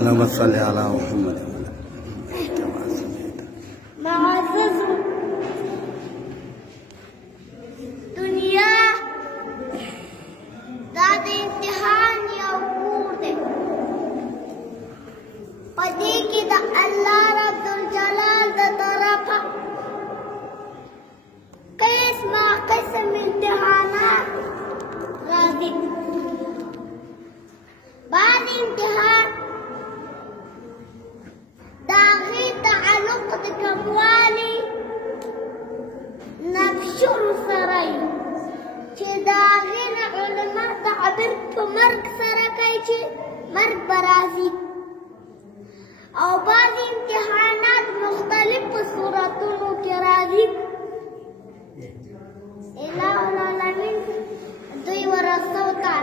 اللهم صل على محمد كما صليت. معزز دنیا دا د امتحان یو کور دی، په دې کې د الله رب الجلال د طرفه قسم امتحانات راځي. بعض امتحان د هغې تعلق د کموالي نقشونو سره وي چې د هغې نه علما تعبیر په مرګ سره کوي چې مرګ به راځي، او بعض امتحانات مختلفو صورتونو کې راځي. الہ العالمین دوی ورثو ته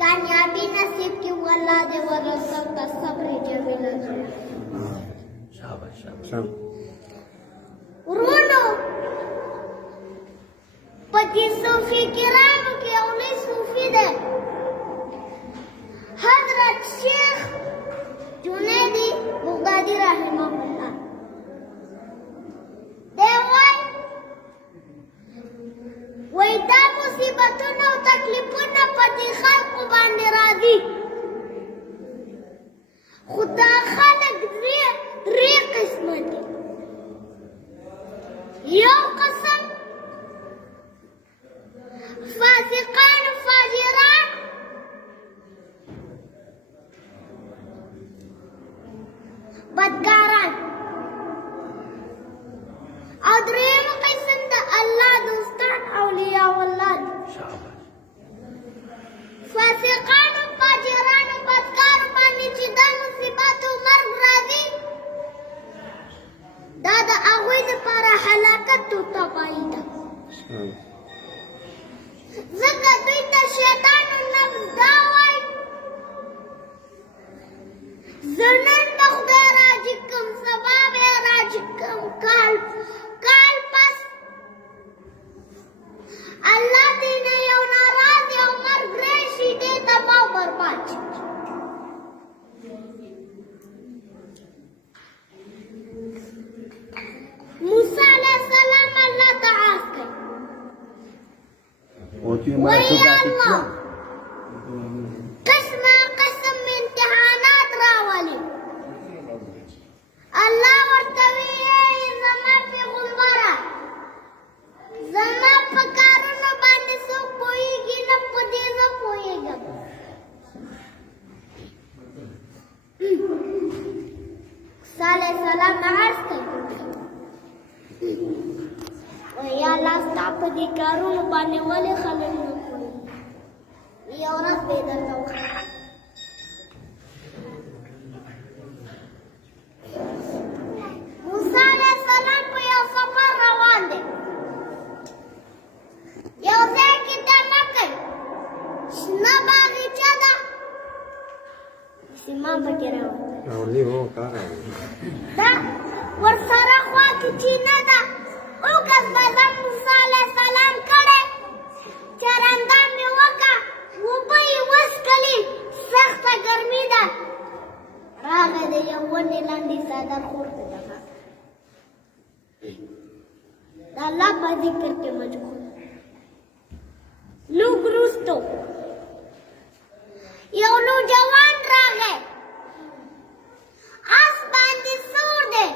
کامیابی نصیب کړي، والله دې ورثو ته صبر جمیل کړي. ورونو په دې صوفي کرامو کې یو لوی صوفي دی، حضرت شیخ جنیدی بغدادي رحمه الله. دی وای دا مصیبتونه او تکلیفونه په دې خلقو باندې راځي، خو دا خلک درې قسمه دي. یو قسم فاسقان و فاجران، بدکاران، او دریم قسم د الله دوستان اولیاء الله دي. فاسقان و فاجران و بدکار باندې چې دا مصیبت او مرګ راځي، دا د هغوی دپاره هلاکت او تباهي ده. ځکه دوی ته شیطان النفس دا وایي زه نن د خدای راجي کوم، سبا به راجي کوم، کال پس الله دې نه یو ناراض یو مرګ راشي، دې تباه او برباد شي. موسی علیه السلام الله ته عرض کړ، وای الله قسمه قسم امتحانات راولي. الله ورته وایي زما پیغمبره، زما په کارونو باندې څوک پوهېږي نه، په دې زه پوهېږم. موسی علیه السلام عرض کړ، وایي الله ستا په دې کارونو باندې ولې خلک نه پوهېږي؟ یوه ورځ به یې درته وښیم. موسی علیه السلام په یو سفر روان دی، یو ځای کې دمه کوي، شنه باغچه ده، سیمان پکې راوړي ده، ورسره خوا کې چینه ده، اوږد بدن موسی علیه السلام کړی، چرنده مې وکړه، اوبه یې وڅښلې، سخته ګرمي ده. راغی د یو ونې لاندې څادر پورته کړه، د الله په ذکر کې مشغول. لږ وروستو یو نوجوان راغی، اس باندې سور دی،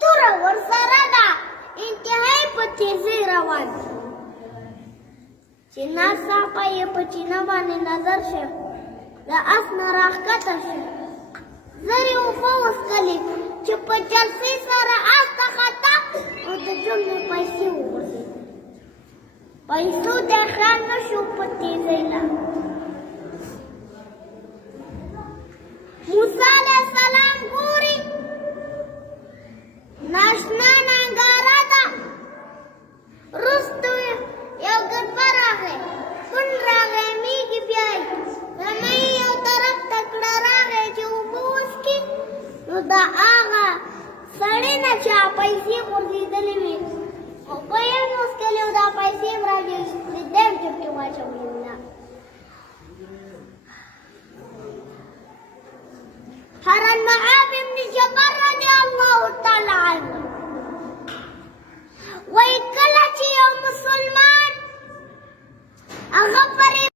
توره ورسره ده، انتهایی په تیزۍ روان دی. چې ناڅاپه یې په چینه باندې نظر شه، د اس نه راښکته شه، زر یې اوبه وڅښلې، چې په جلسې سره اس ته خطا او د جملې پیسې وغورځېدې. پیسو ته خیال نه شو په تیزۍ لاندې. موسی علیه السلام ګوري ناشنا ننداره ده، وروستو یو ګربه راغی، کونډ راغی، میږي بیایي، رمۍ یو طرف ته کړه، راغی چې اوبه وڅښي، نو د هغه سړي نه چې پیسې غورځېدلې وي، اوبه یې هم وڅښلې او دا پیسې هم راغلې، د ده هم جیب کې واچولې. هرن معاذ بن جبل رضي الله تعالى عنه ويكلت يوم مسلمان أغفر